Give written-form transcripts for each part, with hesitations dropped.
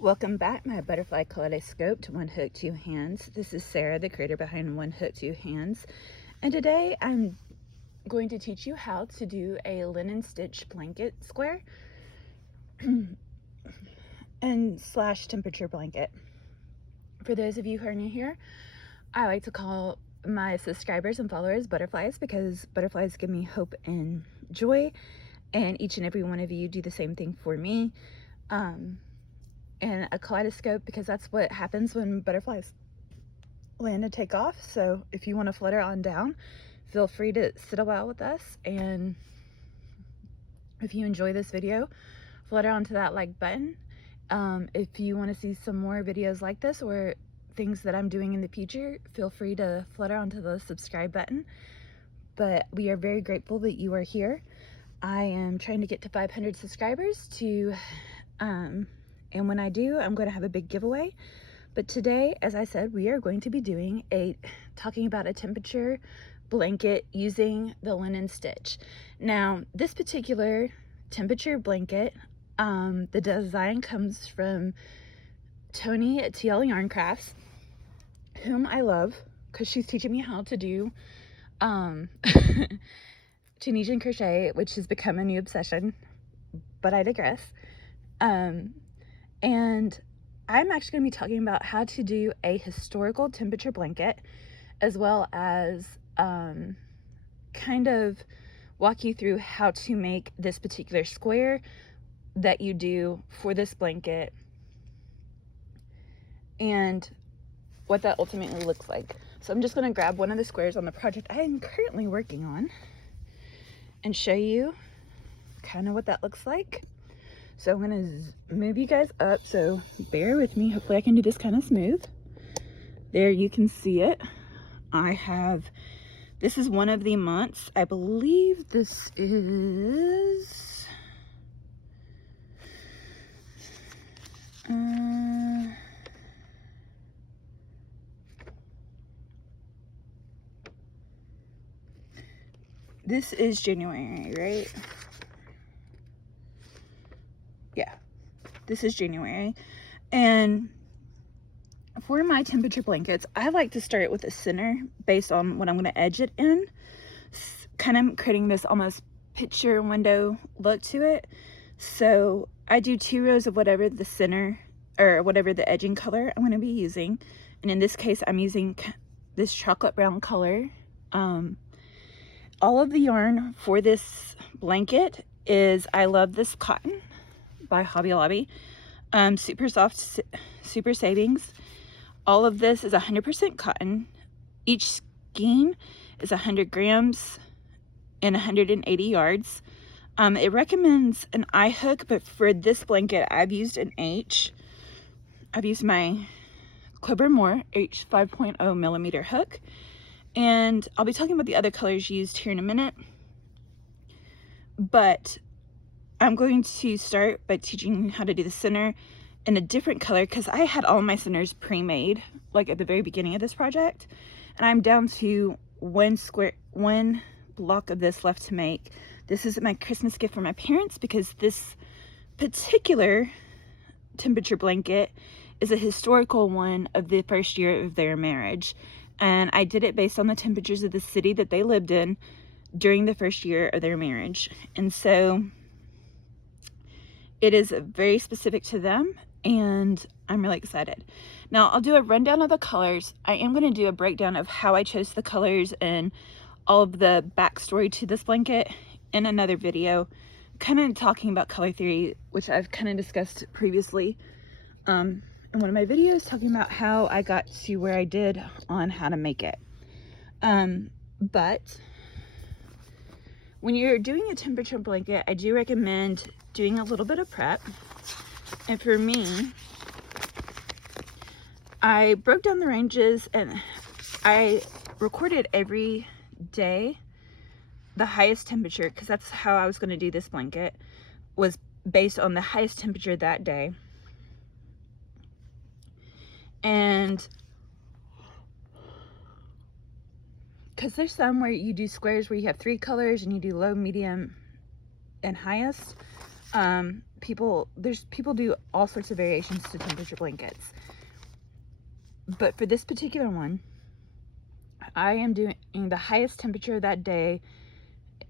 Welcome back, my butterfly kaleidoscope to One Hook, Two Hands. This is Sarah, the creator behind One Hook, Two Hands. And today I'm going to teach you how to do a linen stitch blanket square and slash temperature blanket. For those of you who are new here, I like to call my subscribers and followers butterflies because butterflies give me hope and joy, and each and every one of you do the same thing for me. And a kaleidoscope because that's what happens when butterflies land and take off. So if you want to flutter on down, feel free to sit a while with us, and if you enjoy this video, flutter onto that like button. If you want to see some more videos like this or things that I'm doing in the future, feel free to flutter onto the subscribe button. But we are very grateful that you are here. I am trying to get to 500 subscribers to and when I do, I'm going to have a big giveaway. But today, as I said, we are going to be doing talking about a temperature blanket using the linen stitch. Now, this particular temperature blanket, the design comes from Tony at TL Yarn Crafts, whom I love because she's teaching me how to do Tunisian crochet, which has become a new obsession, but I digress. And I'm actually going to be talking about how to do a historical temperature blanket, as well as kind of walk you through how to make this particular square that you do for this blanket and what that ultimately looks like. So I'm just going to grab one of the squares on the project I am currently working on and show you kind of what that looks like. So I'm going to move you guys up, so bear with me. Hopefully I can do this kind of smooth. There, you can see it. This is one of the months. I believe this is, this is January, right? Yeah, this is January. And for my temperature blankets, I like to start with a center based on what I'm going to edge it in, kind of creating this almost picture window look to it. So I do 2 rows of whatever the center or whatever the edging color I'm going to be using, and in this case I'm using this chocolate brown color. All of the yarn for this blanket is I Love This Cotton by Hobby Lobby. Super soft, super savings. All of this is 100% cotton. Each skein is 100 grams and 180 yards. It recommends an I hook, but for this blanket I've used an H. I've used my Clover Moore H 5.0 millimeter hook, and I'll be talking about the other colors used here in a minute, but I'm going to start by teaching you how to do the center in a different color because I had all my centers pre-made like at the very beginning of this project, and I'm down to one block of this left to make. This is my Christmas gift for my parents because this particular temperature blanket is a historical one of the first year of their marriage, and I did it based on the temperatures of the city that they lived in during the first year of their marriage, and so it is very specific to them, and I'm really excited. Now I'll do a rundown of the colors. I am going to do a breakdown of how I chose the colors and all of the backstory to this blanket in another video, kind of talking about color theory, which I've kind of discussed previously in one of my videos, talking about how I got to where I did on how to make it. But when you're doing a temperature blanket, I do recommend doing a little bit of prep. And for me, I broke down the ranges and I recorded every day the highest temperature, because that's how I was going to do this blanket, was based on the highest temperature that day. And because there's some where you do squares where you have 3 colors and you do low, medium, and highest, People do all sorts of variations to temperature blankets. But for this particular one, I am doing the highest temperature that day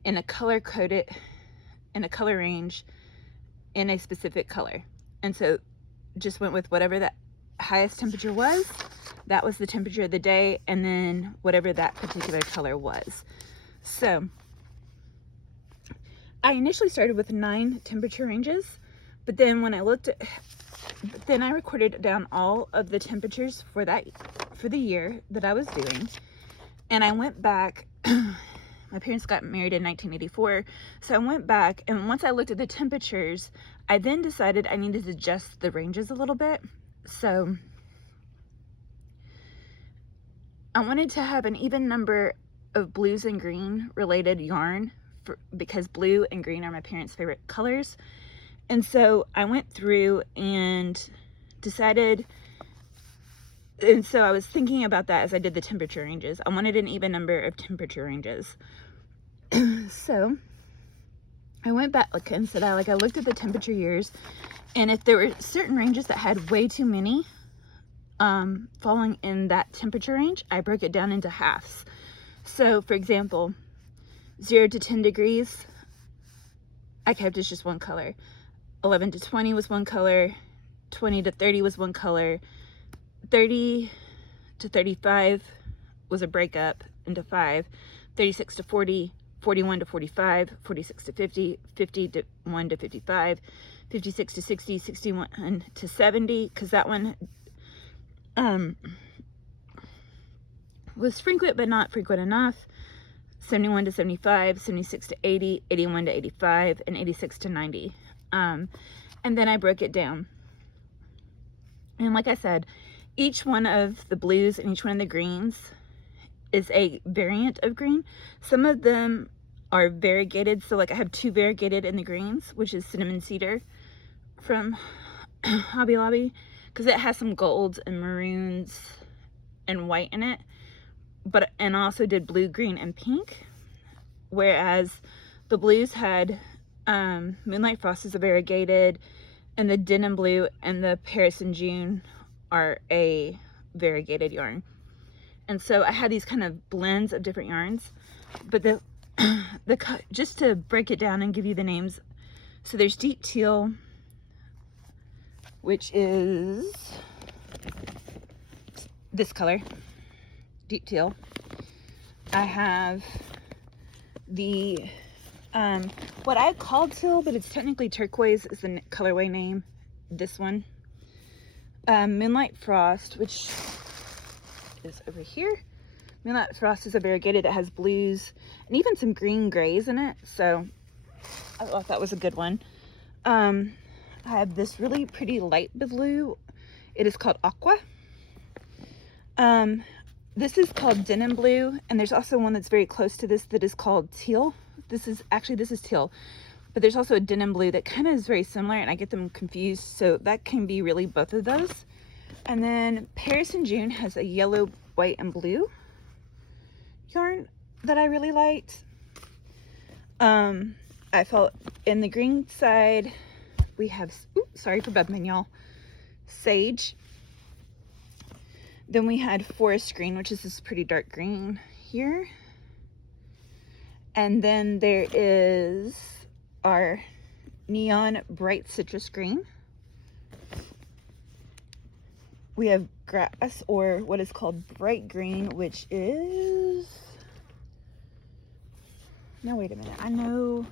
in a color coded, in a color range, in a specific color. And so just went with whatever that highest temperature was. That was the temperature of the day, and then whatever that particular color was. So I initially started with 9 temperature ranges, but then when I looked at, then I recorded down all of the temperatures for the year that I was doing. And I went back, my parents got married in 1984, so I went back, and once I looked at the temperatures, I then decided I needed to adjust the ranges a little bit. So I wanted to have an even number of blues and green related yarn because blue and green are my parents' favorite colors. And so I went through and decided, and so I was thinking about that as I did the temperature ranges. I wanted an even number of temperature ranges. So I went back and said, I looked at the temperature years, and if there were certain ranges that had way too many falling in that temperature range, I broke it down into halves. So for example, 0 to 10 degrees, I kept as just one color. 11 to 20 was one color. 20 to 30 was one color. 30 to 35 was a breakup into 5. 36 to 40, 41 to 45, 46 to 50, 51 to 55, 56 to 60, 61 to 70, because that one was frequent but not frequent enough. 71 to 75, 76 to 80, 81 to 85, and 86 to 90. And then I broke it down. And like I said, each one of the blues and each one of the greens is a variant of green. Some of them are variegated. So like I have 2 variegated in the greens, which is cinnamon cedar from Hobby Lobby, because it has some golds and maroons and white in it. And also did blue, green, and pink. Whereas the blues had Moonlight Frost is a variegated, and the Denim Blue and the Paris and June are a variegated yarn. And so I had these kind of blends of different yarns, but just to break it down and give you the names. So there's Deep Teal, which is this color, Deep Teal. I have the what I called teal, but it's technically turquoise is the colorway name. This one, Moonlight Frost, which is over here. Moonlight Frost is a variegated that has blues and even some green grays in it, so I thought that was a good one. I have this really pretty light blue. It is called Aqua. This is called Denim Blue, and there's also one that's very close to this that is called Teal. This is Teal, but there's also a Denim Blue that kind of is very similar, and I get them confused, so that can be really both of those. And then Paris and June has a yellow, white, and blue yarn that I really liked. I felt in the green side we have, sorry for bumping y'all, Sage. Then we had Forest Green, which is this pretty dark green here. And then there is our Neon Bright Citrus Green. We have Grass, or what is called Bright Green, which is, no, wait a minute, I know,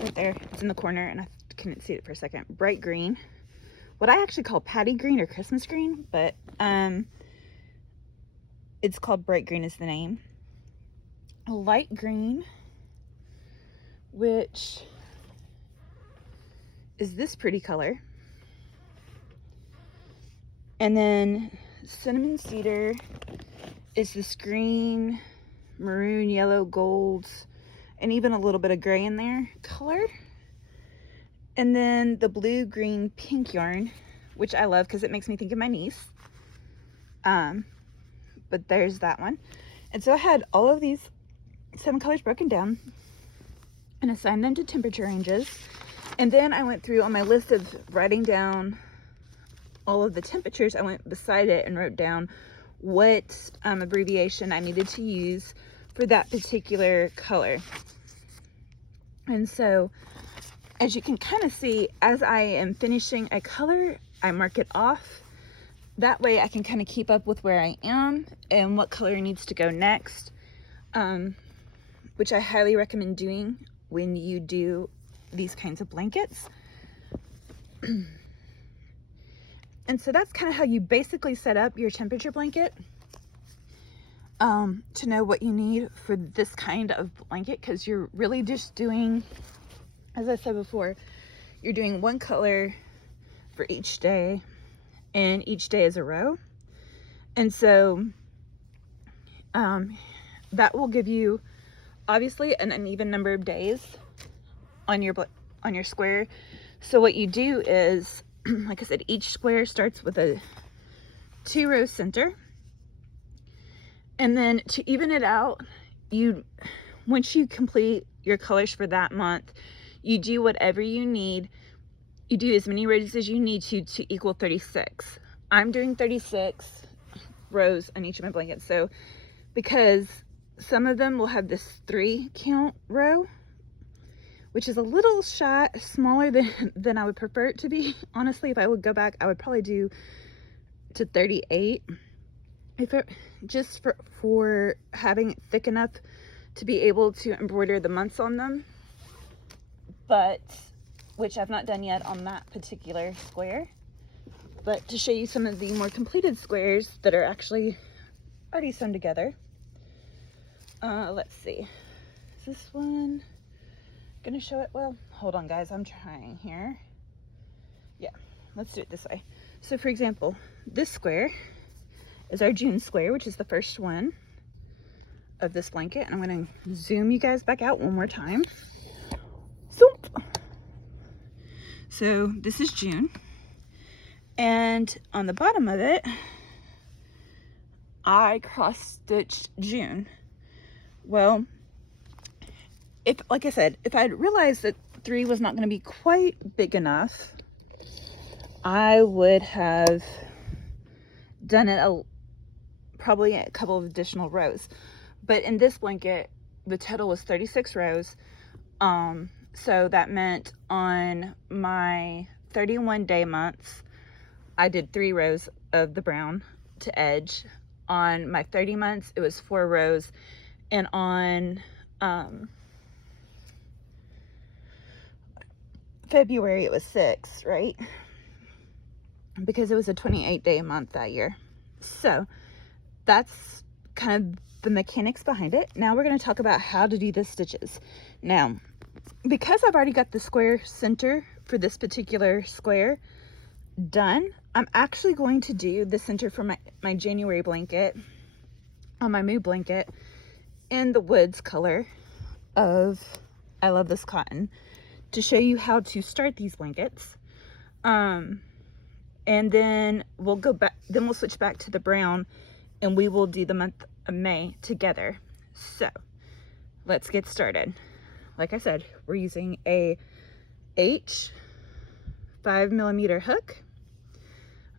right there, it's in the corner and I couldn't see it for a second. Bright Green, what I actually call Patty Green or Christmas Green, but it's called Bright Green is the name. Light Green, which is this pretty color. And then Cinnamon Cedar is this green, maroon, yellow, golds, and even a little bit of gray in there color. And then the blue, green, pink yarn, which I love because it makes me think of my niece. But there's that one. And so I had all of these 7 colors broken down and assigned them to temperature ranges. And then I went through on my list of writing down all of the temperatures. I went beside it and wrote down what abbreviation I needed to use for that particular color. And so as you can kind of see, as I am finishing a color, I mark it off. That way I can kind of keep up with where I am and what color needs to go next, which I highly recommend doing when you do these kinds of blankets. And so that's kind of how you basically set up your temperature blanket, to know what you need for this kind of blanket, because you're really just doing, as I said before, you're doing one color for each day, and each day is a row. And so that will give you obviously an uneven number of days on your square. So what you do is, like I said, each square starts with a 2-row center, and then to even it out, once you complete your colors for that month, you do whatever you need. You do as many rows as you need to equal 36. I'm doing 36 rows on each of my blankets. So because some of them will have this 3 count row, which is a little smaller than I would prefer it to be. Honestly, if I would go back, I would probably do to 38. Just for having it thick enough to be able to embroider the months on them. But which I've not done yet on that particular square, but to show you some of the more completed squares that are actually already sewn together. Let's see, is this one gonna show it well? Hold on guys, I'm trying here. Yeah, let's do it this way. So for example, this square is our June square, which is the first one of this blanket. And I'm gonna zoom you guys back out one more time. So this is June, and on the bottom of it, I cross-stitched June. Well, like I said, if I'd realized that 3 was not going to be quite big enough, I would have done it probably a couple of additional rows. But in this blanket, the total was 36 rows. So that meant on my 31-day months, I did 3 rows of the brown to edge. On my 30 months, it was 4 rows. And on February, it was 6, right? Because it was a 28-day month that year. So that's kind of the mechanics behind it. Now we're going to talk about how to do the stitches. Now, because I've already got the square center for this particular square done, I'm actually going to do the center for my January blanket on my mood blanket in the woods color of I Love This Cotton, to show you how to start these blankets. And then we'll go back, then we'll switch back to the brown, and we will do the month of May together. So let's get started. Like I said, we're using a H 5mm hook.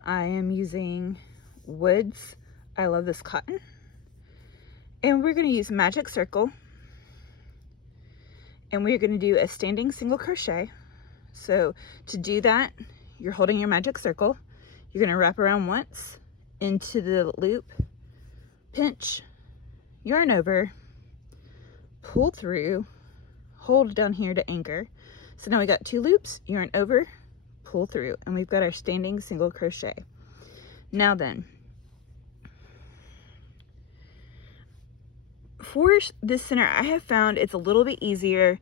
I am using Woods I Love This Cotton, and we're going to use magic circle, and we're going to do a standing single crochet. So to do that, you're holding your magic circle, you're going to wrap around once into the loop, pinch, yarn over, pull through, hold down here to anchor. So now we got 2 loops, yarn over, pull through, and we've got our standing single crochet. Now then, for this center, I have found it's a little bit easier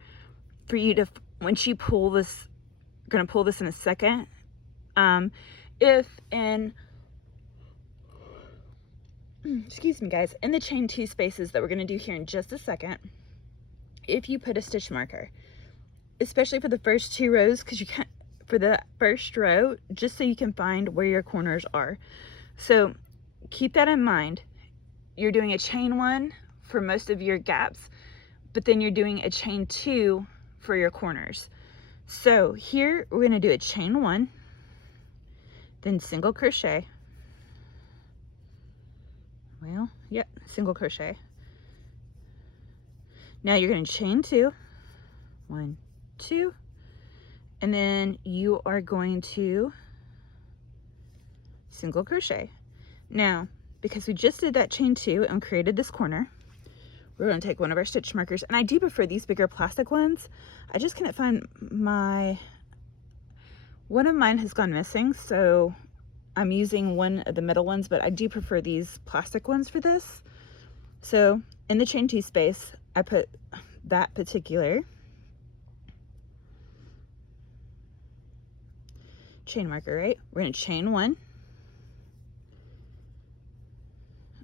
for you to, once you pull this, I'm going to pull this in a second, excuse me guys, in the chain 2 spaces that we're going to do here in just a second, if you put a stitch marker, especially for the first 2 rows, because you can't, for the first row, just so you can find where your corners are. So keep that in mind. You're doing a chain 1 for most of your gaps, but then you're doing a chain 2 for your corners. So here we're going to do a chain 1, then single crochet. Well, yep, single crochet. Now you're going to chain 2, 1, 2, and then you are going to single crochet. Now, because we just did that chain 2 and created this corner, we're going to take one of our stitch markers, and I do prefer these bigger plastic ones. I just couldn't find one of mine has gone missing, so I'm using one of the metal ones, but I do prefer these plastic ones for this. So in the chain 2 space, I put that particular chain marker, right? We're going to chain 1.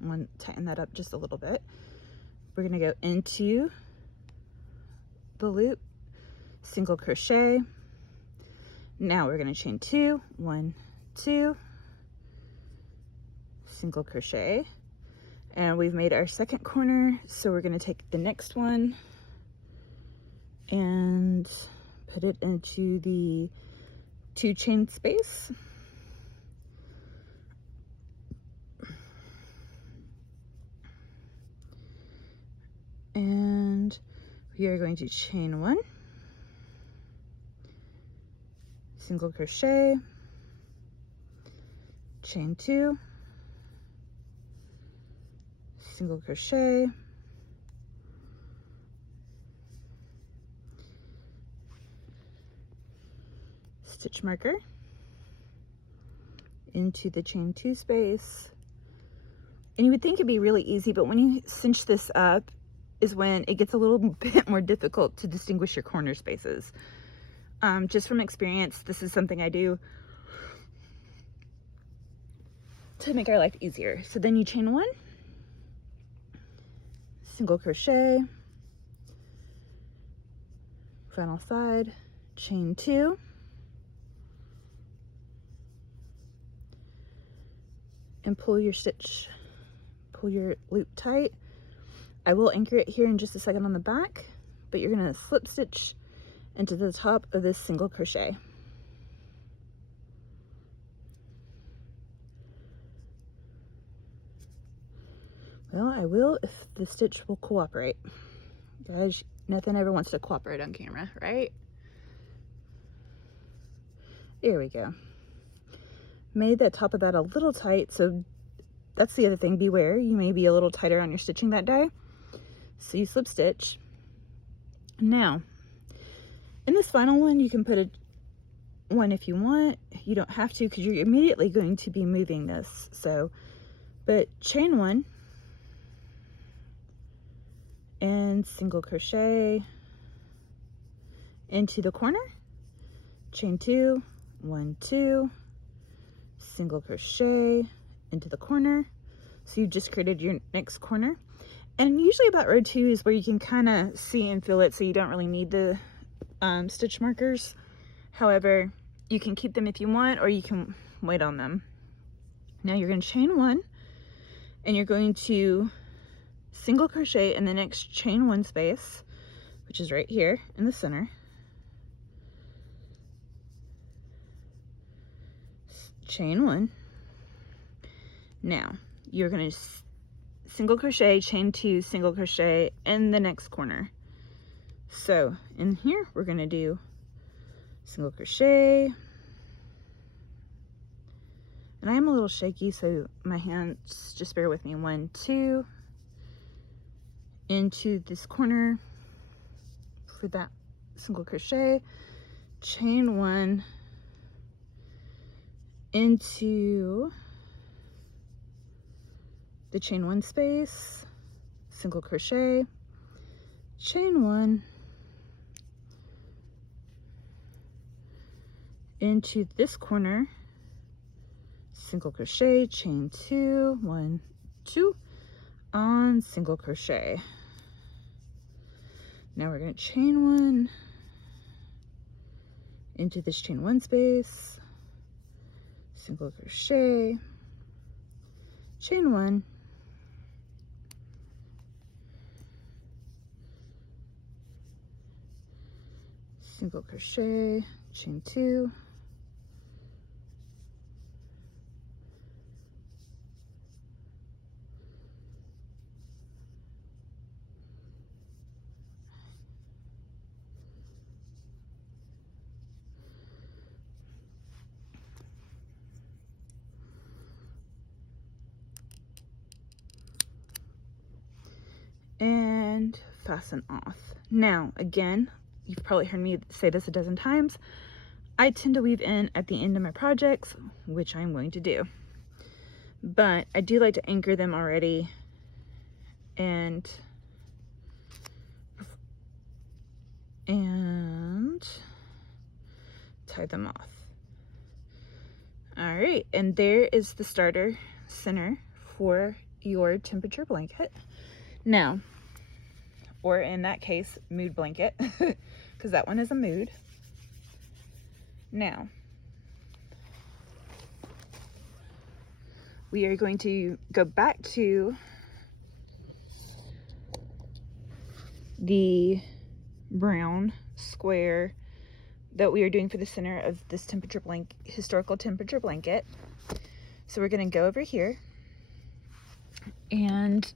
I'm going to tighten that up just a little bit. We're going to go into the loop, single crochet. Now we're going to chain 2, 1, 2, single crochet, and we've made our second corner. So we're going to take the next one and put it into the 2 chain space. And we are going to chain 1, single crochet, chain 2, single crochet, stitch marker into the chain 2 space. And you would think it'd be really easy, but when you cinch this up is when it gets a little bit more difficult to distinguish your corner spaces. Just from experience, this is something I do to make our life easier. So then you chain 1, single crochet, final side, chain 2, and pull your loop tight. I will anchor it here in just a second on the back, but you're going to slip stitch into the top of this single crochet. Well, I will if the stitch will cooperate. Guys, nothing ever wants to cooperate on camera, right? There we go. Made that top of that a little tight, so that's the other thing. Beware, you may be a little tighter on your stitching that day. So you slip stitch. Now, in this final one, you can put a 1 if you want. You don't have to because you're immediately going to be moving this. So, but chain 1 and single crochet into the corner, chain 2, 1, 2, single crochet into the corner. So you've just created your next corner. And usually about row 2 is where you can kind of see and feel it, so you don't really need the stitch markers. However, you can keep them if you want, or you can wait on them. Now you're going to chain 1, and you're going to single crochet in the next chain 1 space, which is right here in the center. Chain 1. Now you're going to single crochet, chain 2, single crochet in the next corner. So in here we're going to do single crochet, and I am a little shaky, so my hands, just bear with me. 1, 2, into this corner for that single crochet, chain 1 into the chain 1 space, single crochet, chain 1 into this corner, single crochet, chain 2, 1, 2, on single crochet. Now we're going to chain 1 into this chain 1 space, single crochet, chain 1, single crochet, chain 2, and fasten off. Now, again, you've probably heard me say this a dozen times, I tend to weave in at the end of my projects, which I'm going to do. But I do like to anchor them already and tie them off. All right, and there is the starter center for your temperature blanket. Now, or in that case, mood blanket, because that one is a mood. Now, we are going to go back to the brown square that we are doing for the center of this historical temperature blanket. So we're going to go over here and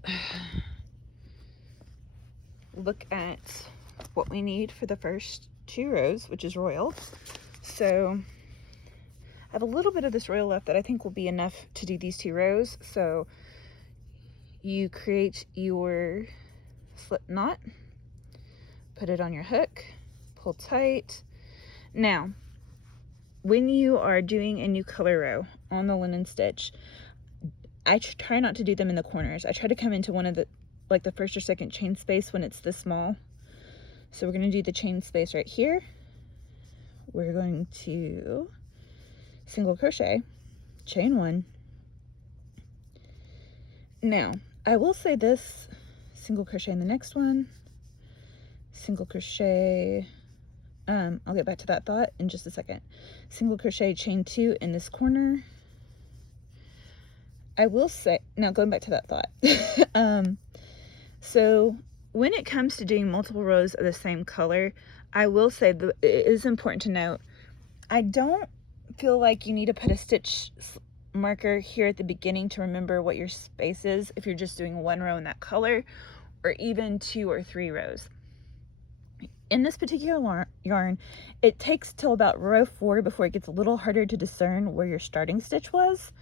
look at what we need for the first 2 rows, which is royal. So I have a little bit of this royal left that I think will be enough to do these 2 rows. So you create your slip knot, put it on your hook, pull tight. Now, when you are doing a new color row on the linen stitch, I try not to do them in the corners. I try to come into one of the, like the first or second chain space when it's this small. So we're going to do the chain space right here. We're going to single crochet, chain 1. Now, I will say this, single crochet in the next one, single crochet, I'll get back to that thought in just a second. Single crochet, chain 2 in this corner. I will say, now going back to that thought, so when it comes to doing multiple rows of the same color, I will say that it is important to note, I don't feel like you need to put a stitch marker here at the beginning to remember what your space is if you're just doing 1 row in that color, or even 2 or 3 rows. In this particular yarn, it takes till about row 4 before it gets a little harder to discern where your starting stitch was.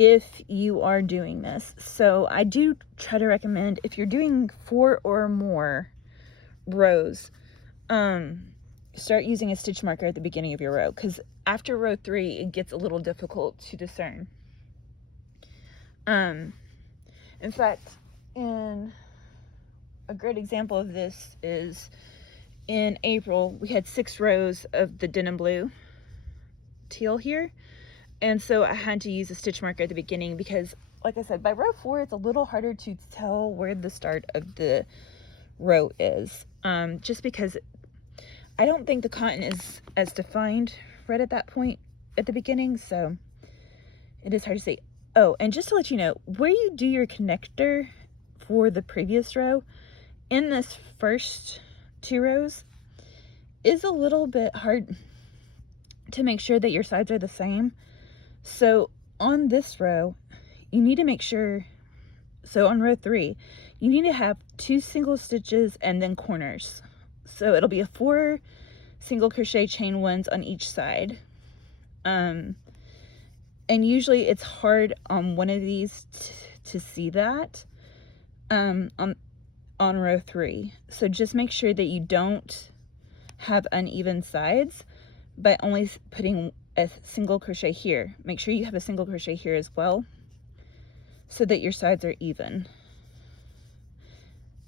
If you are doing this. So I do try to recommend, if you're doing 4 or more rows, start using a stitch marker at the beginning of your row, because after row 3 it gets a little difficult to discern. In fact, a great example of this is in April we had 6 rows of the denim blue teal here, and so I had to use a stitch marker at the beginning because, like I said, by row 4 it's a little harder to tell where the start of the row is, just because I don't think the cotton is as defined right at that point at the beginning, so it is hard to say. Oh, and just to let you know, where you do your connector for the previous row, in this first 2 rows, is a little bit hard to make sure that your sides are the same. So on this row, you need to make sure, so on row 3, you need to have 2 single stitches and then corners. So it'll be a 4 single crochet chain 1s on each side. And usually it's hard on one of these to see that on row 3. So just make sure that you don't have uneven sides by only putting a single crochet here. Make sure you have a single crochet here as well so that your sides are even,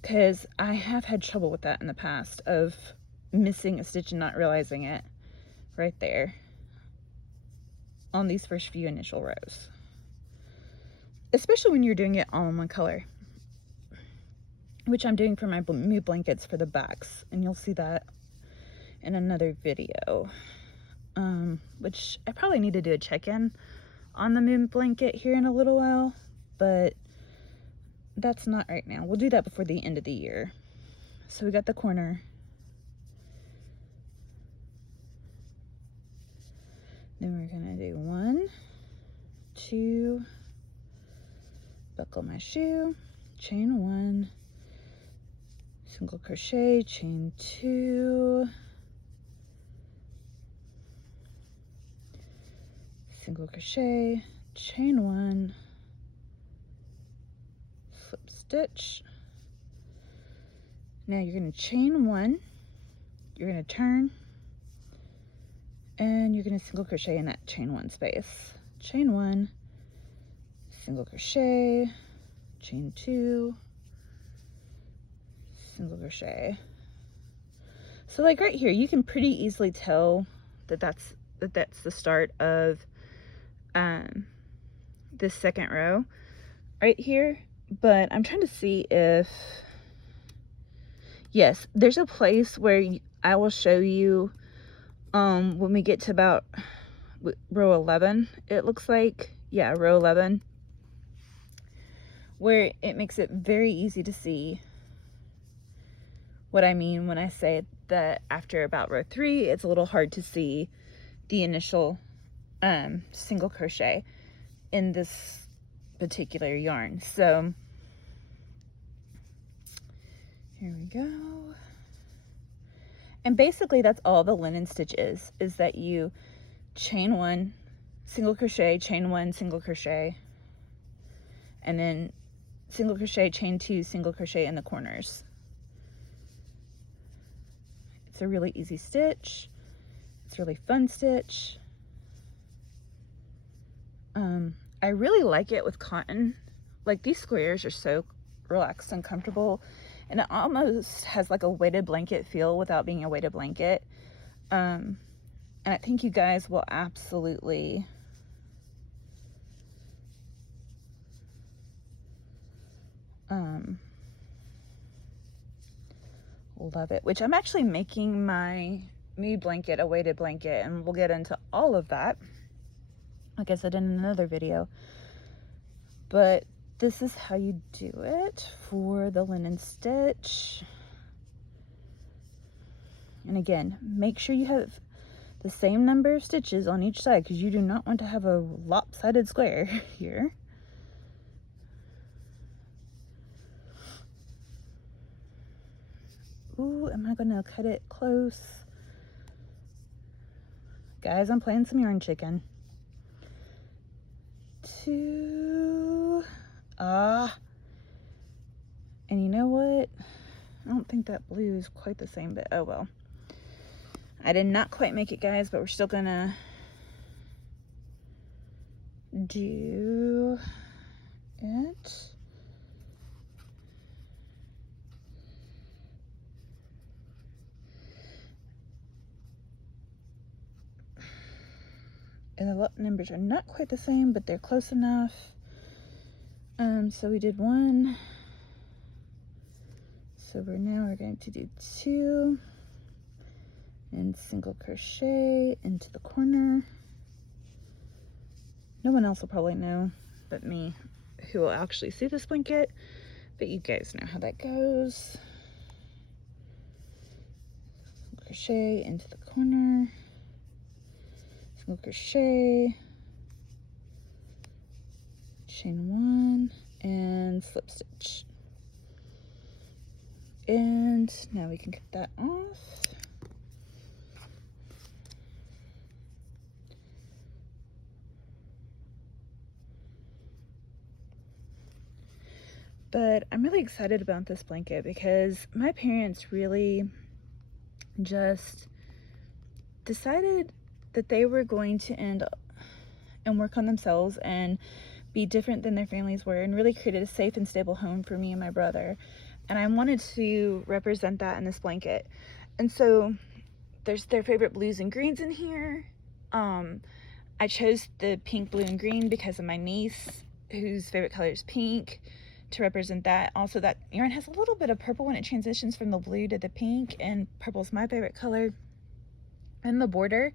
because I have had trouble with that in the past, of missing a stitch and not realizing it right there on these first few initial rows, especially when you're doing it all in one color, which I'm doing for my mood blankets for the backs, and you'll see that in another video, which I probably need to do a check-in on the mood blanket here in a little while, but that's not right now. We'll do that before the end of the year. So we got the corner. Then we're gonna do 1, 2, buckle my shoe, chain 1, single crochet, chain 2, single crochet, chain 1, slip stitch. Now you're going to chain 1, you're going to turn, and you're going to single crochet in that chain 1 space. Chain 1, single crochet, chain 2, single crochet. So like right here, you can pretty easily tell that that's the start of this second row right here. But I'm trying to see if, yes, there's a place where I will show you when we get to about row 11, it looks like, yeah, row 11, where it makes it very easy to see what I mean when I say that after about row 3, it's a little hard to see the initial single crochet in this particular yarn. So here we go. And basically that's all the linen stitch is that you chain 1, single crochet, chain 1, single crochet, and then single crochet, chain 2, single crochet in the corners. It's a really easy stitch. It's a really fun stitch. I really like it with cotton. Like, these squares are so relaxed and comfortable, and it almost has like a weighted blanket feel without being a weighted blanket. And I think you guys will absolutely love it. Which I'm actually making my mood blanket a weighted blanket, and we'll get into all of that, like I said in another video. But this is how you do it for the linen stitch. And again, make sure you have the same number of stitches on each side, because you do not want to have a lopsided square here. Ooh, am I gonna cut it close? Guys, I'm playing some yarn chicken. 2, and you know what? I don't think that blue is quite the same, but oh well. I did not quite make it, guys, but we're still gonna do it. And the numbers are not quite the same, but they're close enough. So we did 1. So we're going to do 2 and single crochet into the corner. No one else will probably know but me who will actually see this blanket, but you guys know how that goes. Single crochet into the corner, single crochet, chain 1, and slip stitch. And now we can get that off. But I'm really excited about this blanket because my parents really just decided that they were going to end and work on themselves and be different than their families were, and really created a safe and stable home for me and my brother. And I wanted to represent that in this blanket. And so there's their favorite blues and greens in here. I chose the pink, blue, and green because of my niece, whose favorite color is pink, to represent that. Also, that yarn has a little bit of purple when it transitions from the blue to the pink, and purple's my favorite color. And the border,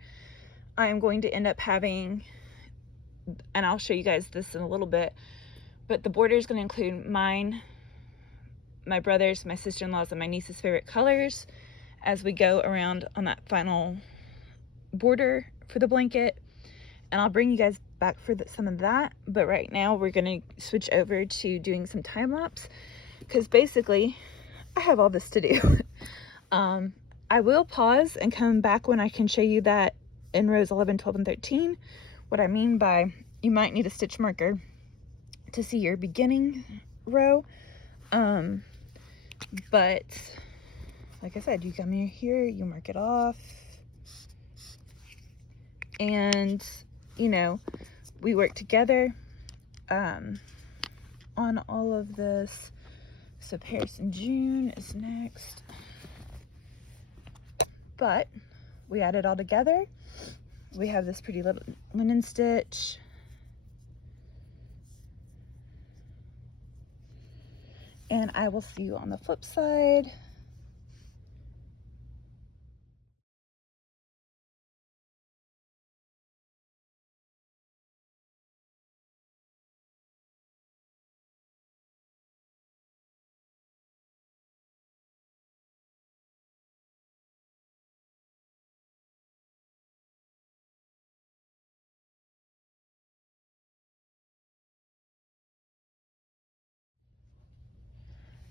I am going to end up having, and I'll show you guys this in a little bit, but the border is going to include mine, my brother's, my sister-in-law's, and my niece's favorite colors as we go around on that final border for the blanket. And I'll bring you guys back for some of that. But right now we're going to switch over to doing some time lapse, because basically I have all this to do. I will pause and come back when I can show you that in rows 11, 12, and 13. What I mean by you might need a stitch marker to see your beginning row. But like I said, you come in here, you mark it off, and you know, we work together on all of this. So Paris and June is next, but we add it all together. We have this pretty little linen stitch, and I will see you on the flip side.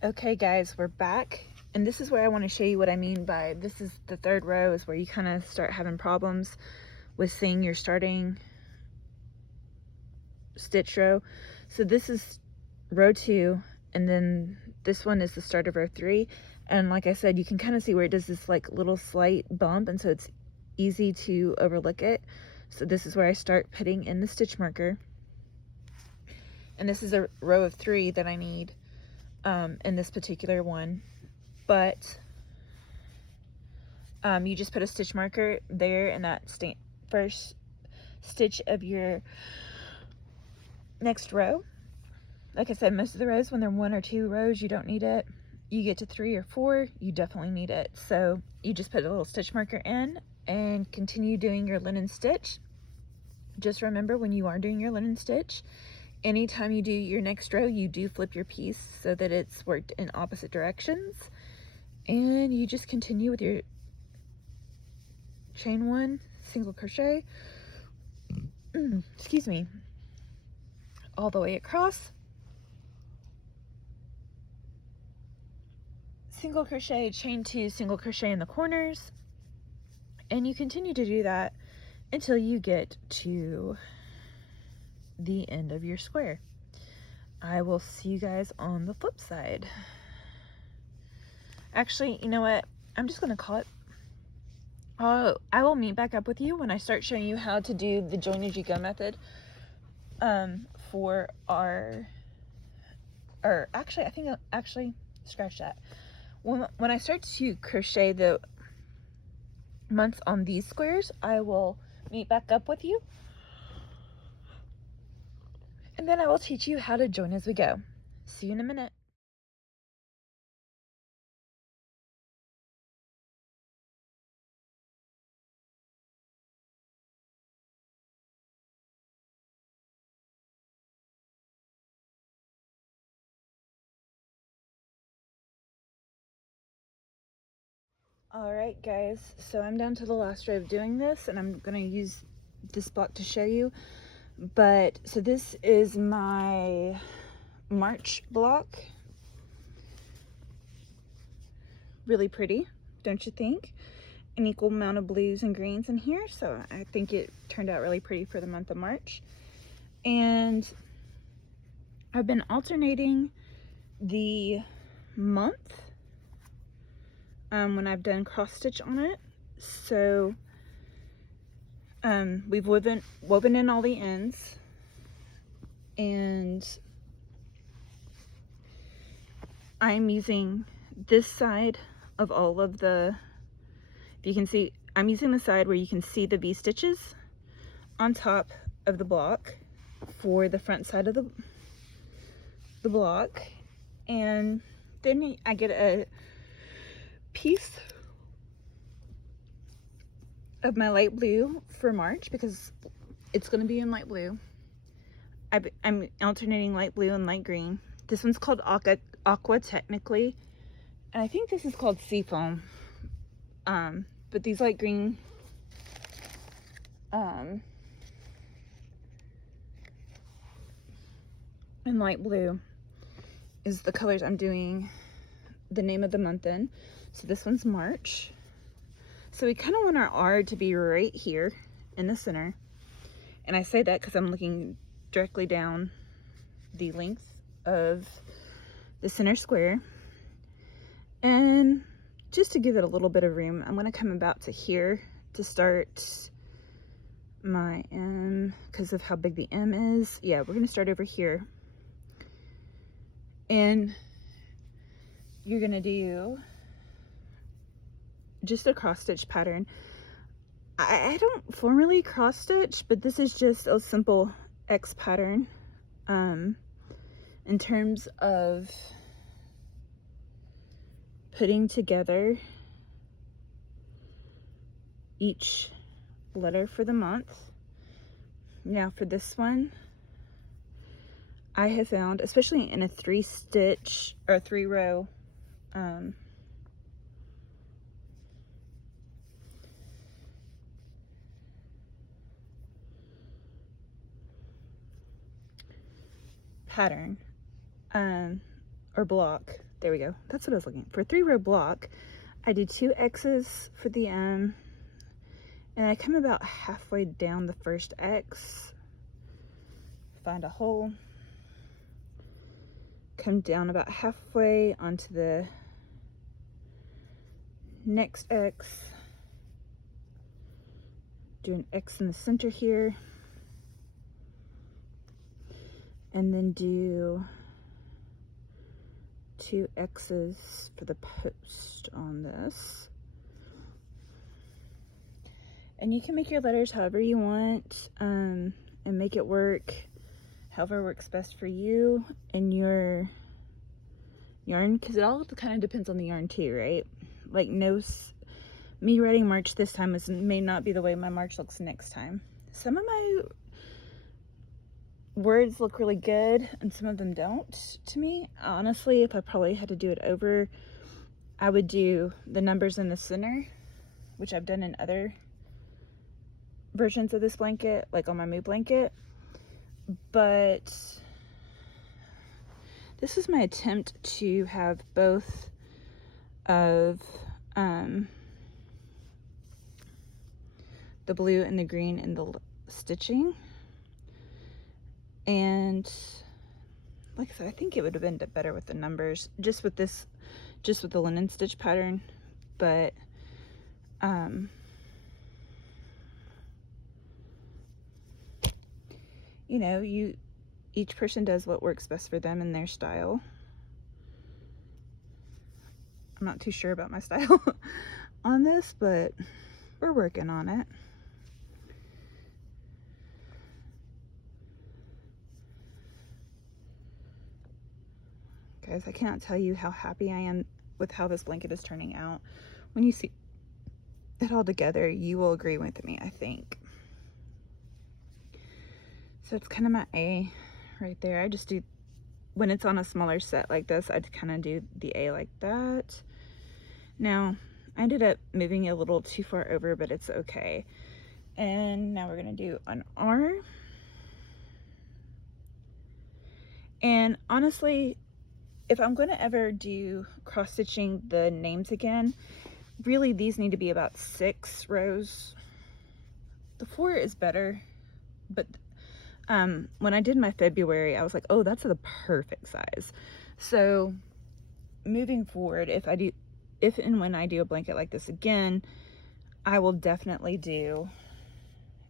Okay guys, we're back, and this is where I want to show you what I mean by this is the third row, is where you kind of start having problems with seeing your starting stitch row. So this is row 2, and then this one is the start of row 3, and like I said, you can kind of see where it does this like little slight bump, and so it's easy to overlook it. So this is where I start putting in the stitch marker, and this is a row of 3 that I need in this particular one. But you just put a stitch marker there in that first stitch of your next row. Like I said, most of the rows, when they're 1 or 2 rows, you don't need it. You get to 3 or 4, you definitely need it. So you just put a little stitch marker in and continue doing your linen stitch. Just remember, when you are doing your linen stitch, anytime you do your next row, you do flip your piece so that it's worked in opposite directions. And you just continue with your chain 1, single crochet, excuse me, all the way across, single crochet, chain 2, single crochet in the corners, and you continue to do that until you get to the end of your square. I will see you guys on the flip side. Actually, you know what? I'm just gonna call it. I will meet back up with you when I start showing you how to do the join as you go method for our, or actually, I think, scratch that. When I start to crochet the months on these squares, I will meet back up with you, and then I will teach you how to join as we go. See you in a minute. Alright guys, so I'm down to the last row of doing this, and I'm going to use this block to show you. But, so this is my March block. Really pretty, don't you think? An equal amount of blues and greens in here, so I think it turned out really pretty for the month of March. And I've been alternating the month when I've done cross stitch on it. So we've woven in all the ends, and I'm using this side of all of the, if you can see, I'm using the side where you can see the V stitches on top of the block for the front side of the block. And then I get a piece of my light blue for March, because it's going to be in light blue. I'm alternating light blue and light green. This one's called aqua technically, and I think this is called seafoam. But these light green and light blue is the colors I'm doing the name of the month in. So this one's March. So we kind of want our R to be right here in the center. And I say that because I'm looking directly down the length of the center square. And just to give it a little bit of room, I'm going to come about to here to start my M because of how big the M is. Yeah, we're going to start over here. And you're going to do just a cross stitch pattern. I don't formally cross stitch, but this is just a simple X pattern in terms of putting together each letter for the month. Now for this one, I have found, especially in a 3-stitch or 3-row pattern or block, there we go, that's what I was looking for. 3-row block, I do 2 X's for the M, and I come about halfway down the first X, find a hole, come down about halfway onto the next X, do an X in the center here, and then do 2 X's for the post on this. And you can make your letters however you want, and make it work however works best for you and your yarn, because it all kind of depends on the yarn too, right? Like me writing March this time may not be the way my March looks next time. Some of my words look really good and some of them don't to me. Honestly, if I probably had to do it over, I would do the numbers in the center, which I've done in other versions of this blanket, like on my Moo blanket. But this is my attempt to have both of the blue and the green in the stitching. And like I said, I think it would have been better with the numbers, just with the linen stitch pattern. But you know, each person does what works best for them and their style. I'm not too sure about my style on this, but we're working on it. Guys, I cannot tell you how happy I am with how this blanket is turning out. When you see it all together, you will agree with me, I think. So it's kind of my A right there. I just do, when it's on a smaller set like this, I'd kind of do the A like that. Now, I ended up moving a little too far over, but it's okay. And now we're going to do an R. And honestly, if I'm going to ever do cross-stitching the names again, really these need to be about 6 rows. The 4 is better, but when I did my February, I was like, oh, that's the perfect size. So moving forward, if and when I do a blanket like this again, I will definitely do,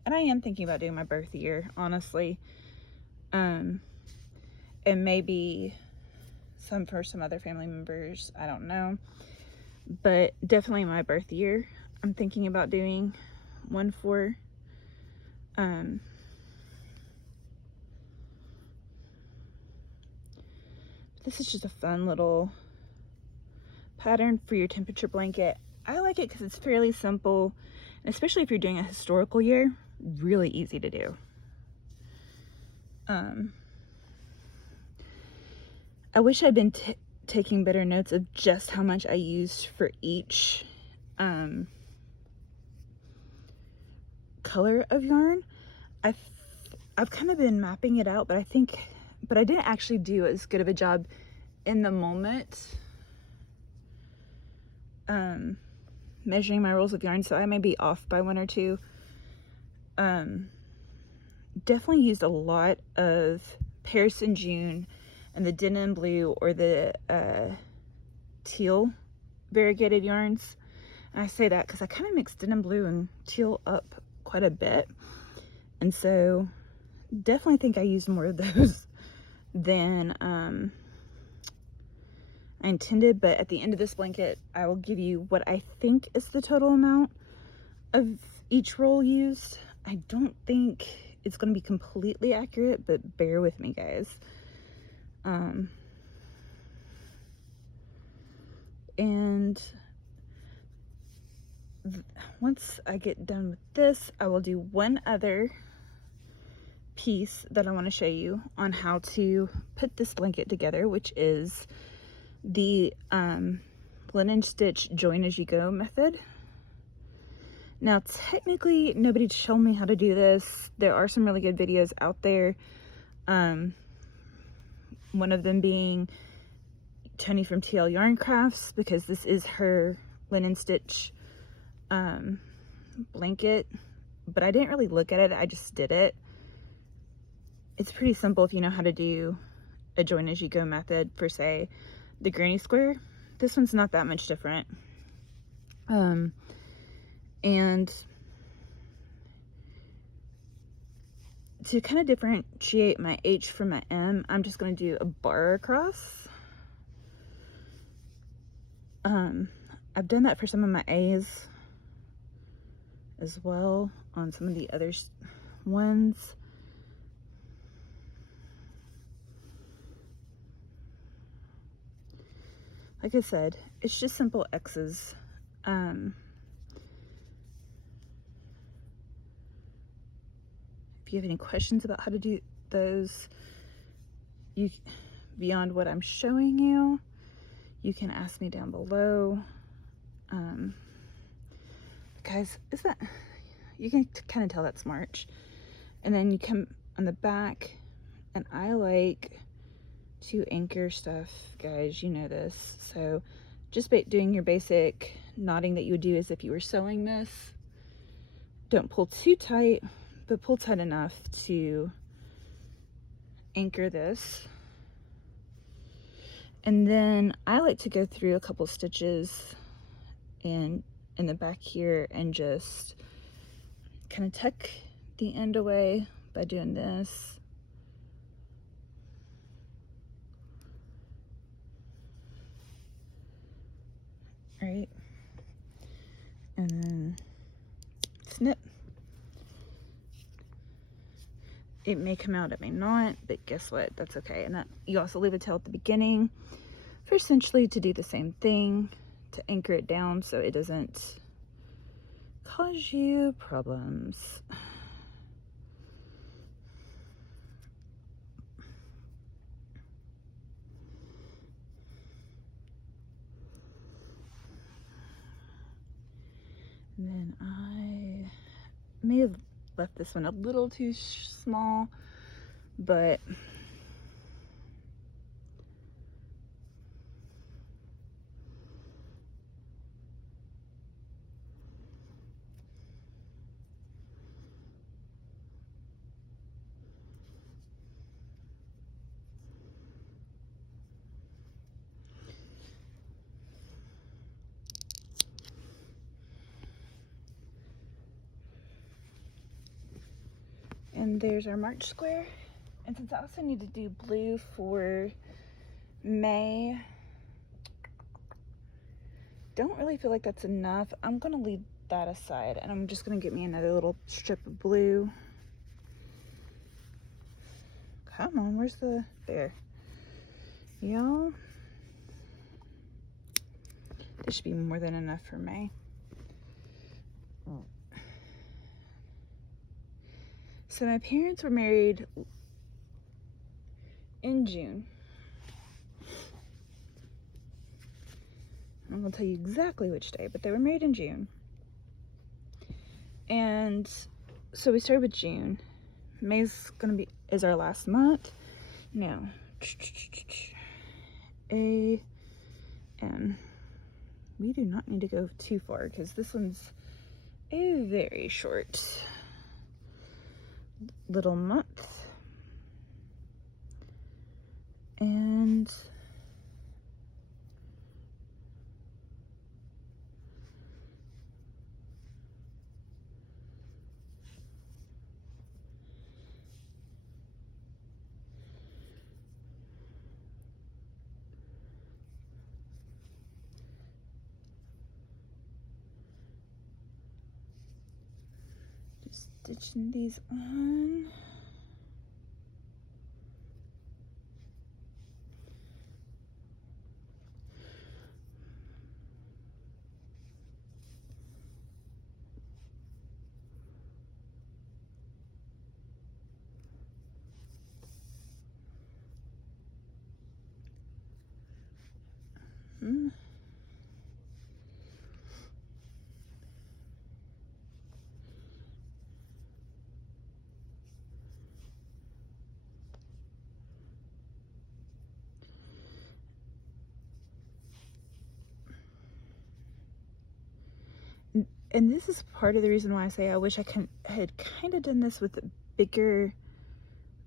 and I am thinking about doing my birth year, honestly, and maybe for some other family members, I don't know, but definitely my birth year, I'm thinking about doing one for. This is just a fun little pattern for your temperature blanket. I like it because it's fairly simple, and especially if you're doing a historical year, really easy to do. I wish I'd been taking better notes of just how much I used for each color of yarn. I've kind of been mapping it out, but I didn't actually do as good of a job in the moment measuring my rolls of yarn, so I may be off by 1 or 2. Definitely used a lot of Paris and June and the denim blue or the teal variegated yarns. And I say that because I kind of mixed denim blue and teal up quite a bit, and so definitely think I used more of those than I intended. But at the end of this blanket, I will give you what I think is the total amount of each roll used. I don't think it's going to be completely accurate, but bear with me, guys. And once I get done with this, I will do one other piece that I want to show you on how to put this blanket together, which is the linen stitch join as you go method. Now, technically, nobody's shown me how to do this. There are some really good videos out there. One of them being Tony from TL Yarn Crafts, because this is her linen stitch blanket, but I didn't really look at it. I just did it. It's pretty simple if you know how to do a join as you go method for, say, the granny square. This one's not that much different. And to kind of differentiate my H from my M, I'm just going to do a bar across. I've done that for some of my A's as well on some of the other ones. Like I said, it's just simple X's. If you have any questions about how to do those, beyond what I'm showing you, you can ask me down below. Guys, you can kind of tell that's March. And then you come on the back, and I like to anchor stuff, guys, you know this. So just doing your basic knotting that you would do as if you were sewing this. Don't pull too tight, but pull tight enough to anchor this. And then I like to go through a couple stitches in the back here and just kind of tuck the end away by doing this. Right? And then snip. It may come out, it may not, but guess what? That's okay. And that you also leave a tail at the beginning for essentially to do the same thing, to anchor it down so it doesn't cause you problems. And then I may have left this one a little too small, but and there's our March square. And since I also need to do blue for May, don't really feel like that's enough. I'm gonna leave that aside, and I'm just gonna get me another little strip of blue. Come on, where's there? Y'all, this should be more than enough for May. So my parents were married in June. gonna tell you exactly which day, but they were made in June. And so we started with June. May's is our last month. Now, A, and we do not need to go too far because this one's a very short little month. And just stitching these on. And this is part of the reason why I say I wish I had kind of done this with a bigger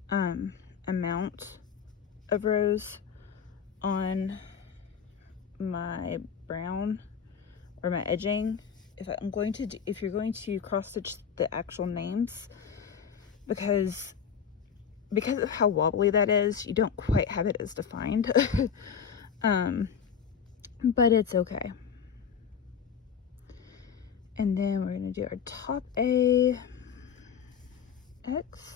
amount of rows on my brown or my edging. If you're going to cross stitch the actual names, because of how wobbly that is, you don't quite have it as defined. But it's okay. And then we're going to do our top A, X,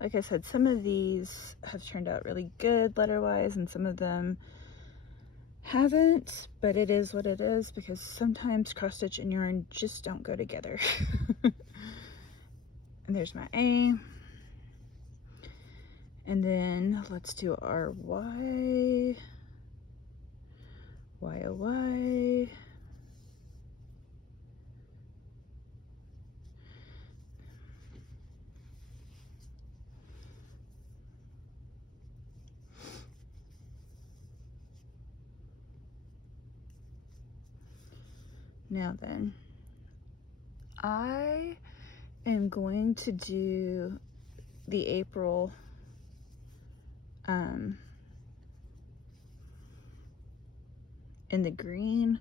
like I said, some of these have turned out really good letter-wise, and some of them haven't, but it is what it is, because sometimes cross-stitch and yarn just don't go together. And there's my A. And then let's do our Y. Y. Now then, I am going to do the April in the green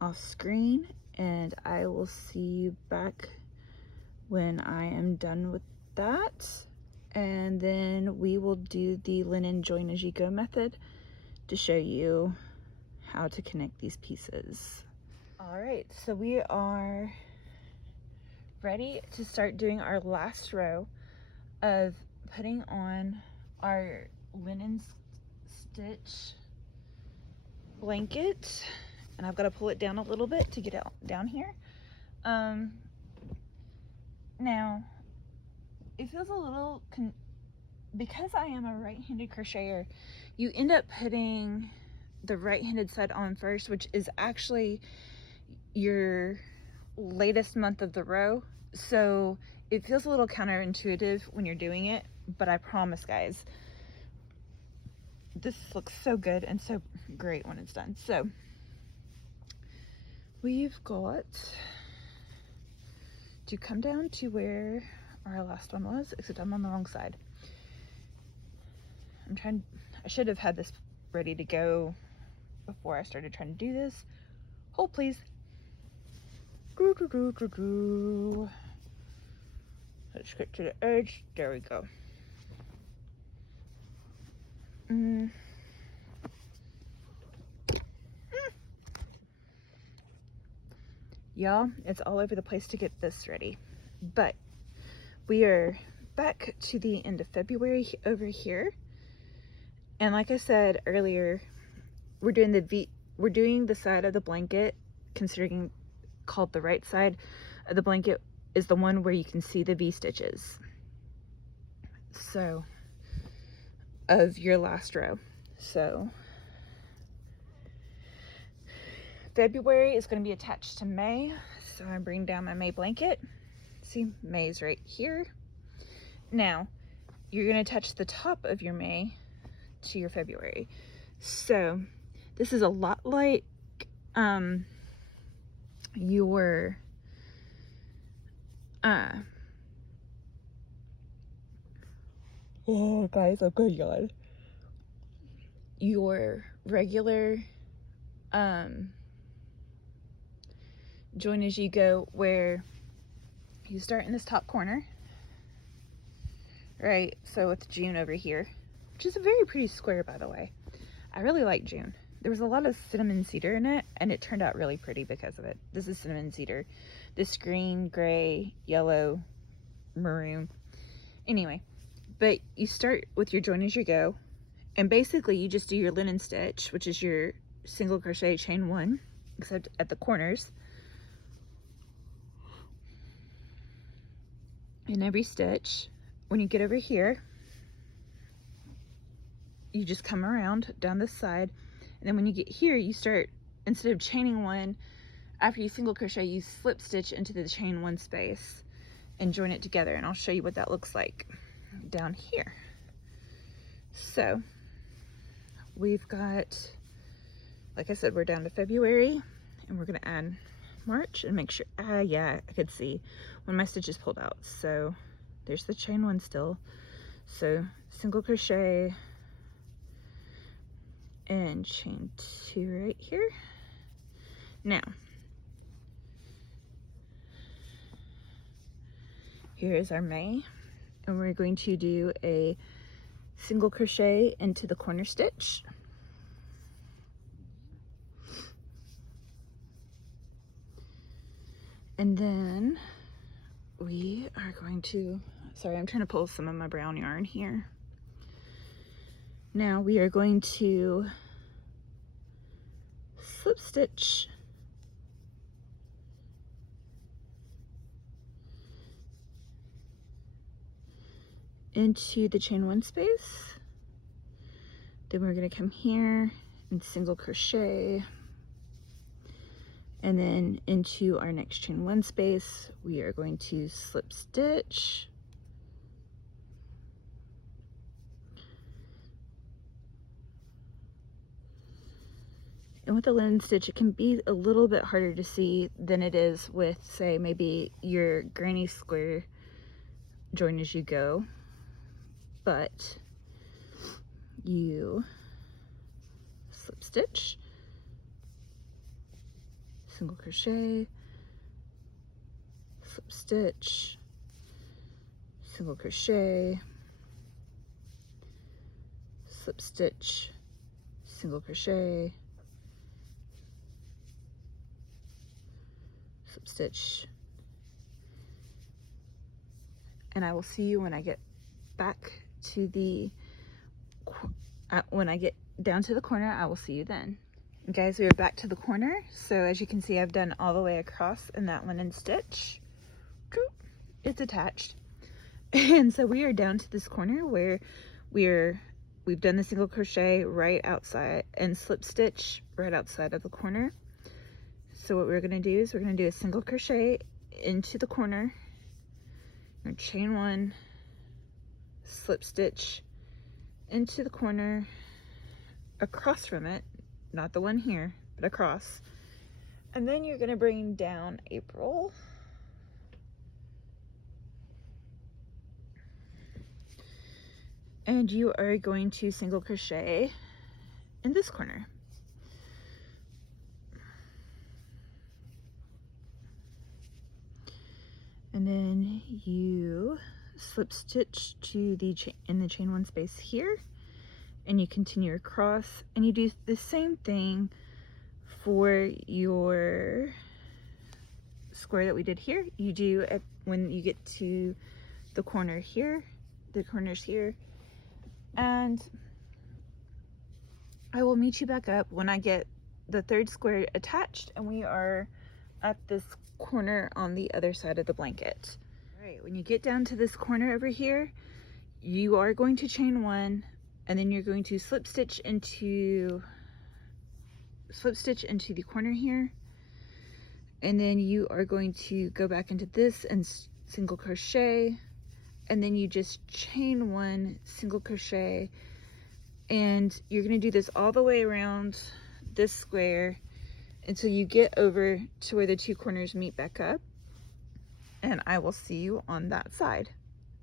off screen, and I will see you back when I am done with that. And then we will do the linen join as you go method to show you how to connect these pieces. All right, so we are ready to start doing our last row of putting on our linen stitch blanket, and I've got to pull it down a little bit to get it down here. Now it feels a little because I am a right-handed crocheter, you end up putting the right-handed side on first, which is actually your latest month of the row, so it feels a little counterintuitive when you're doing it, but I promise guys, this looks so good and so great when it's done. So we've got to come down to where our last one was, except I'm on the wrong side. I should have had this ready to go before I started trying to do this. Hold please. Let's get to the edge. There we go. Y'all, it's all over the place to get this ready, but we are back to the end of February over here, and like I said earlier, we're doing the side of the blanket, considering called the right side of the blanket is the one where you can see the V stitches, so of your last row. So February is going to be attached to May, so I bring down my May blanket. See, May's right here. Now you're going to attach the top of your May to your February. So this is a lot like your oh guys, oh good God, your regular join as you go, where you start in this top corner, right? So with June over here, which is a very pretty square, by the way. I really like June. There was a lot of cinnamon cedar in it, and it turned out really pretty because of it. This is cinnamon cedar. This green, gray, yellow, maroon. Anyway, but you start with your join as you go, and basically you just do your linen stitch, which is your single crochet chain 1, except at the corners. In every stitch, when you get over here, you just come around down this side, and then when you get here, you start, instead of chaining 1, after you single crochet, you slip stitch into the chain 1 space and join it together, and I'll show you what that looks like down here. So we've got, like I said, we're down to February, and we're going to add March and make sure, yeah, I could see when my stitches pulled out. So there's the chain 1 still. So single crochet and chain 2 right here. Now here is our May, and we're going to do a single crochet into the corner stitch, and then we are going to, sorry, I'm trying to pull some of my brown yarn here. Now we are going to slip stitch into the chain 1 space. Then we're going to come here and single crochet, and then into our next chain 1 space we are going to slip stitch, and with the linen stitch it can be a little bit harder to see than it is with, say, maybe your granny square join as you go, but you slip stitch, single crochet, slip stitch, single crochet, slip stitch, single crochet, slip stitch, and I will see you when I get back to the when I get down to the corner. I will see you then. Guys, we are back to the corner. So as you can see, I've done all the way across in that linen stitch. It's attached, and so we are down to this corner where we've done the single crochet right outside and slip stitch right outside of the corner. So what we're going to do is we're going to do a single crochet into the corner, or chain 1, slip stitch into the corner, across from it, not the one here, but across, and then you're going to bring down April, and you are going to single crochet in this corner. and then you slip stitch to the in the chain one space here, and you continue across, and you do the same thing for your square that we did here. You do it when you get to the corner here, the corners here, and I will meet you back up when I get the third square attached and we are at this corner on the other side of the blanket. All right, when you get down to this corner over here, you are going to chain one, and then you're going to slip stitch into the corner here, and then you are going to go back into this and single crochet, and then you just chain one, single crochet, and you're going to do this all the way around this square until you get over to where the two corners meet back up, and I will see you on that side.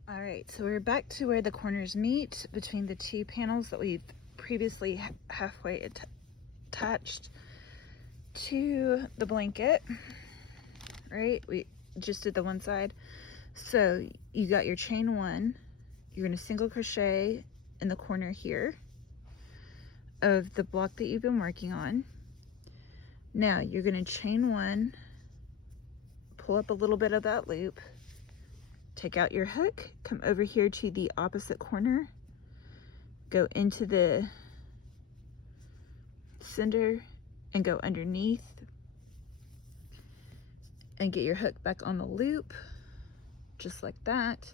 All right, so we're back to where the corners meet between the two panels that we've previously halfway attached to the blanket. Right, we just did the one side. So you got your chain one, you're going to single crochet in the corner here of the block that you've been working on. Now you're going to chain one, pull up a little bit of that loop, take out your hook, come over here to the opposite corner, go into the center and go underneath, and get your hook back on the loop, just like that.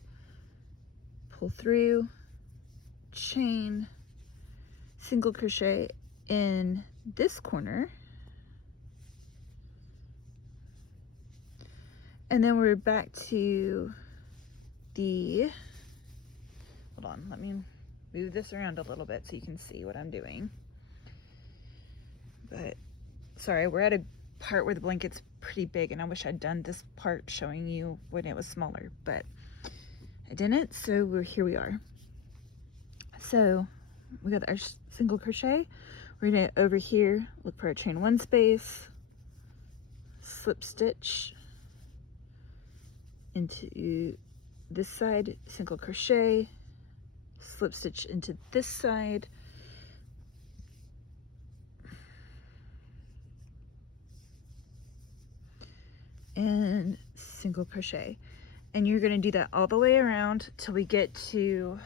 Pull through, chain, single crochet in this corner, and then we're back to the, hold on, let me move this around a little bit so you can see what I'm doing. But sorry, we're at a part where the blanket's pretty big, and I wish I'd done this part showing you when it was smaller, but I didn't, so here we are. So we got our single crochet. We're gonna over here look for a chain one space, slip stitch into this side, single crochet, slip stitch into this side, and single crochet. And you're going to do that all the way around till we get to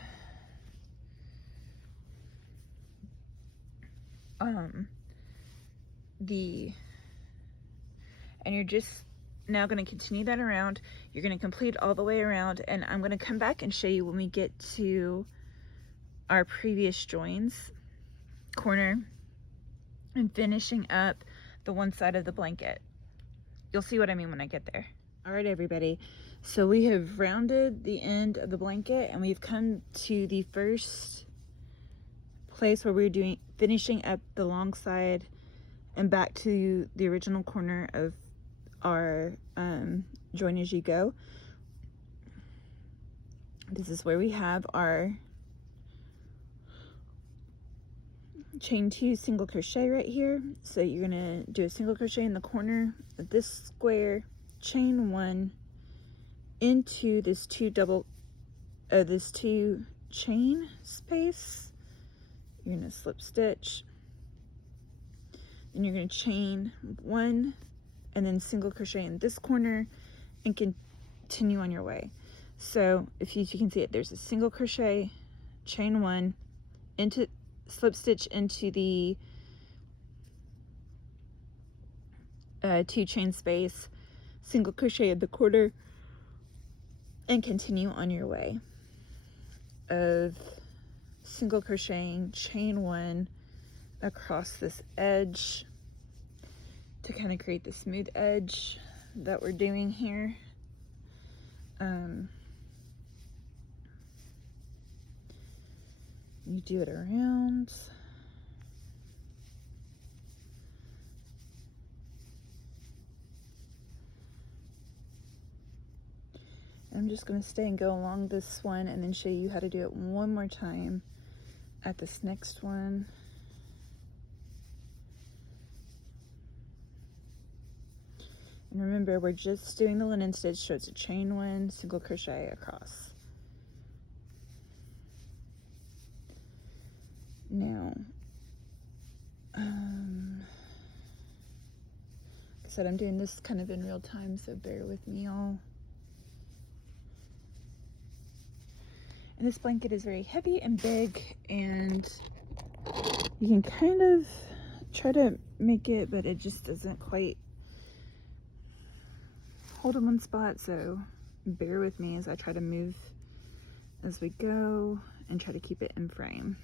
and you're just now going to continue that around. You're going to complete all the way around, and I'm going to come back and show you when we get to our previous joins corner and finishing up the one side of the blanket. You'll see what I mean when I get there. All right, everybody. So we have rounded the end of the blanket, and we've come to the first place where we're finishing up the long side and back to the original corner of our join as you go. This is where we have our chain two, single crochet right here. So you're gonna do a single crochet in the corner of this square, chain one into this two chain space. You're gonna slip stitch, and you're gonna chain one and then single crochet in this corner and continue on your way. So if you can see it, there's a single crochet, chain one, into slip stitch into the two chain space, single crochet at the corner, and continue on your way of single crocheting, chain one across this edge to kind of create the smooth edge that we're doing here. You do it around. I'm just going to stay and go along this one and then show you how to do it one more time at this next one. And remember, we're just doing the linen stitch, so it's a chain 1, single crochet across. Now, like I said, I'm doing this kind of in real time, so bear with me, y'all. And this blanket is very heavy and big, and you can kind of try to make it, but it just doesn't quite hold in one spot, so bear with me as I try to move as we go and try to keep it in frame.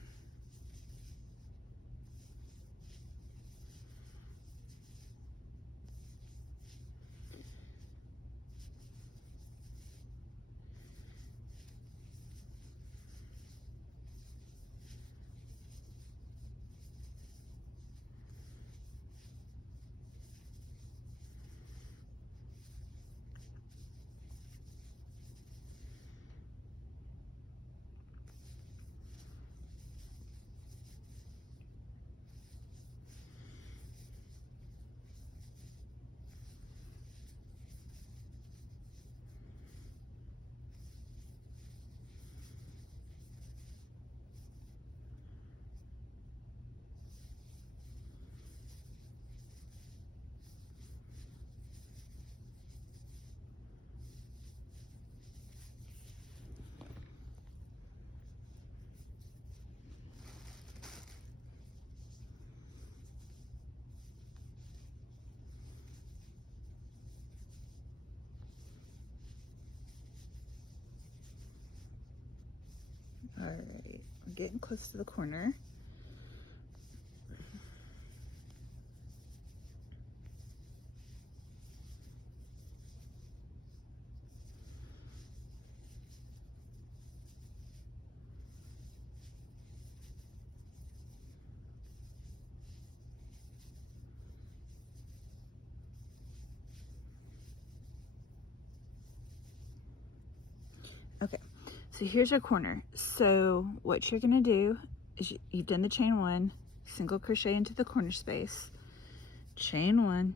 All right, we're getting close to the corner. Okay, so here's your corner. So what you're gonna do is you've done the chain 1, single crochet into the corner space, chain 1,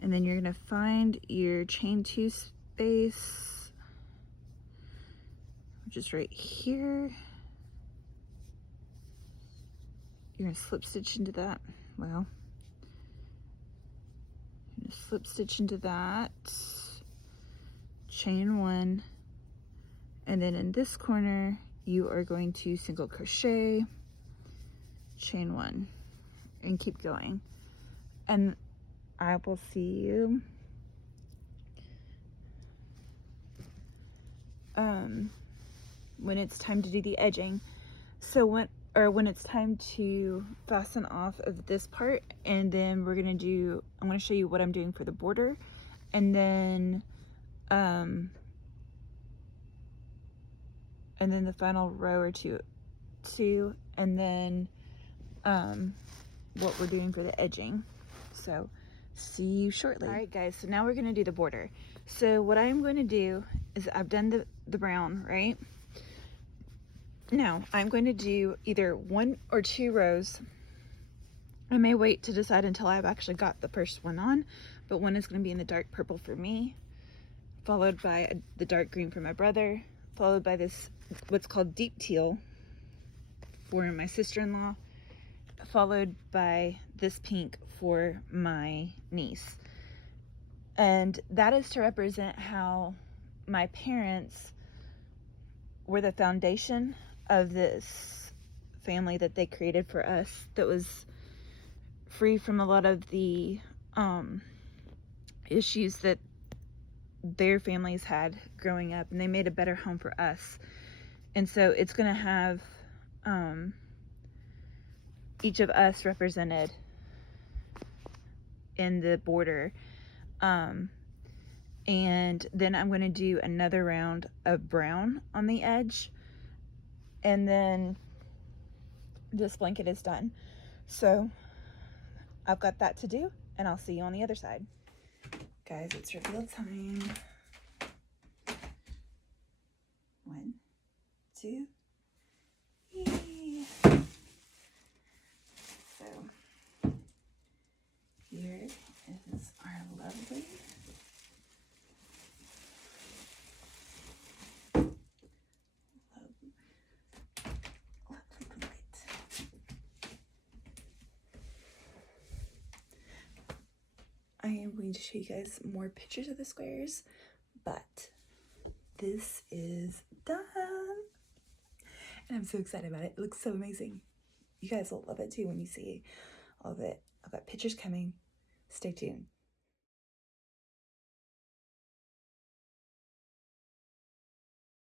and then you're gonna find your chain 2 space, which is right here. You're gonna slip stitch into that. Well, you're gonna slip stitch into that, chain 1, and then in this corner you are going to single crochet, chain 1, and keep going. And I will see you when it's time to do the edging. So when it's time to fasten off of this part, and then I'm gonna show you what I'm doing for the border, and then the final row or two, and then what we're doing for the edging. So see you shortly. All right guys, so now we're gonna do the border. So what I'm going to do is I've done the brown, right? Now I'm going to do either 1 or 2 rows. I may wait to decide until I've actually got the first one on, but one is going to be in the dark purple for me, followed by the dark green for my brother, followed by this what's called deep teal for my sister-in-law, followed by this pink for my niece. And that is to represent how my parents were the foundation of this family that they created for us, that was free from a lot of the issues that their families had growing up, and they made a better home for us. And so it's going to have each of us represented in the border. And then I'm going to do another round of brown on the edge, and then this blanket is done. So I've got that to do, and I'll see you on the other side. Guys, it's reveal time. 1, 2, 3. So here is our I am going to show you guys more pictures of the squares, but this is done. And I'm so excited about it. It looks so amazing. You guys will love it too when you see all of it. I've got pictures coming. Stay tuned.